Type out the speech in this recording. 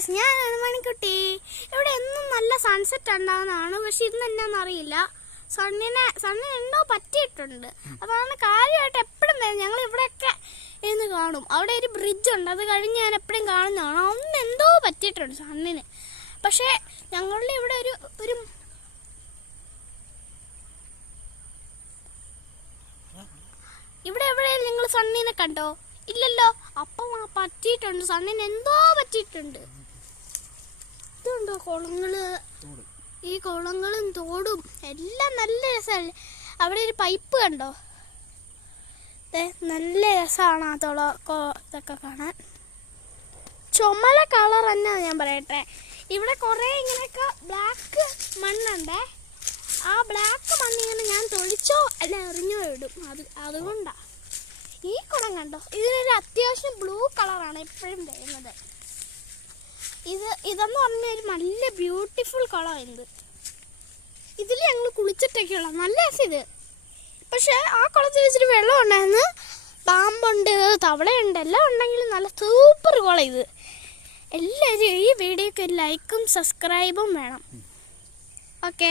Guys ഞാനാണ് മണിക്കുട്ടി. ഇവിടെ എന്നും നല്ല സൺസെറ്റ് ഉണ്ടാവുന്നതാണ്. പക്ഷെ ഇന്ന് എന്നാന്ന് അറിയില്ല. സണ്ണിനെ സണ്ണിന് എന്തോ പറ്റിയിട്ടുണ്ട്. അതാണ് കാര്യമായിട്ട് എപ്പോഴും ഞങ്ങൾ ഇവിടെയൊക്കെ ഇരുന്ന് കാണും. അവിടെ ഒരു ബ്രിഡ്ജ് ഉണ്ട്. അത് കഴിഞ്ഞ് ഞാൻ എപ്പോഴും കാണുന്നതാണ്. അന്ന് എന്തോ പറ്റിയിട്ടുണ്ട് സണ്ണിന്. പക്ഷേ ഞങ്ങളുടെ ഇവിടെ ഒരു ഒരു ഇവിടെ എവിടെയും നിങ്ങൾ സണ്ണിനെ കണ്ടോ? ഇല്ലല്ലോ. അപ്പം ആ പറ്റിയിട്ടുണ്ട്. സണ്ണിന് എന്തോ പറ്റിയിട്ടുണ്ട്. ഇതുണ്ടോ കുളങ്ങൾ? ഈ കുളങ്ങളും തോടും എല്ലാം നല്ല രസമല്ലേ? അവിടെ ഒരു പൈപ്പ് കണ്ടോ? നല്ല രസമാണ് ആ തുള ഇതൊക്കെ കാണാൻ. ചുമല കളർ തന്നെ ഞാൻ പറയട്ടെ. ഇവിടെ കുറേ ഇങ്ങനെയൊക്കെ ബ്ലാക്ക് മണ്ണുണ്ടേ. ആ ബ്ലാക്ക് മണ്ണിങ്ങനെ ഞാൻ തൊഴിച്ചോ? അല്ല എറിഞ്ഞോ ഇടും. അത് അതുകൊണ്ടാ. ഈ കുളം കണ്ടോ? ഇതിനൊരു അത്യാവശ്യം ബ്ലൂ കളറാണ് എപ്പോഴും വരുന്നത്. ഇത് ഇതെന്ന് പറഞ്ഞ ഒരു നല്ല ബ്യൂട്ടിഫുൾ കളറാണ് ഇത് ഇതിൽ ഞങ്ങൾ കുളിച്ചിട്ടൊക്കെയുള്ള നല്ല രസം ഇത്. പക്ഷെ ആ കുളത്തിൽ ഇച്ചിരി വെള്ളം ഉണ്ടായിരുന്നു. പാമ്പുണ്ട് തവളയുണ്ട് എല്ലാം ഉണ്ടെങ്കിലും നല്ല സൂപ്പർ കുളം ഇത്. എല്ലാവരും ഈ വീഡിയോക്ക് ലൈക്കും സബ്സ്ക്രൈബും വേണം. ഓക്കെ